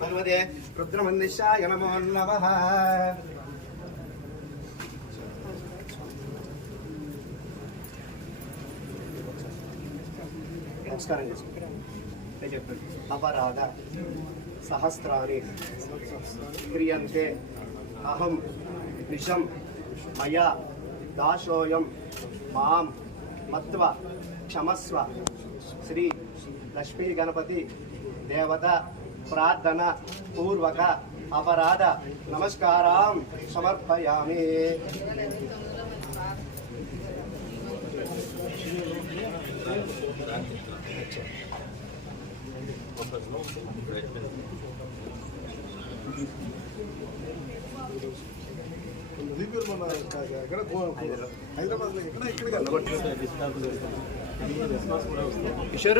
భగవతే రుద్రమందిశాయ నమో నమః. నమస్కారం చేసుకుంటాను అపరాధ సహస్రాన్ని క్రియంతే అహం విషం మయా దాశోయం మాం మత్వ క్షమస్వ శ్రీ లక్ష్మీ గణపతి దేవత ప్రార్థన పూర్వక అపరాధ నమస్కారం సమర్పయామి రివ్యూలు మన ఎక్కడ హైదరాబాద్ లో ఎక్కడ ఇక్కడ కిషోర్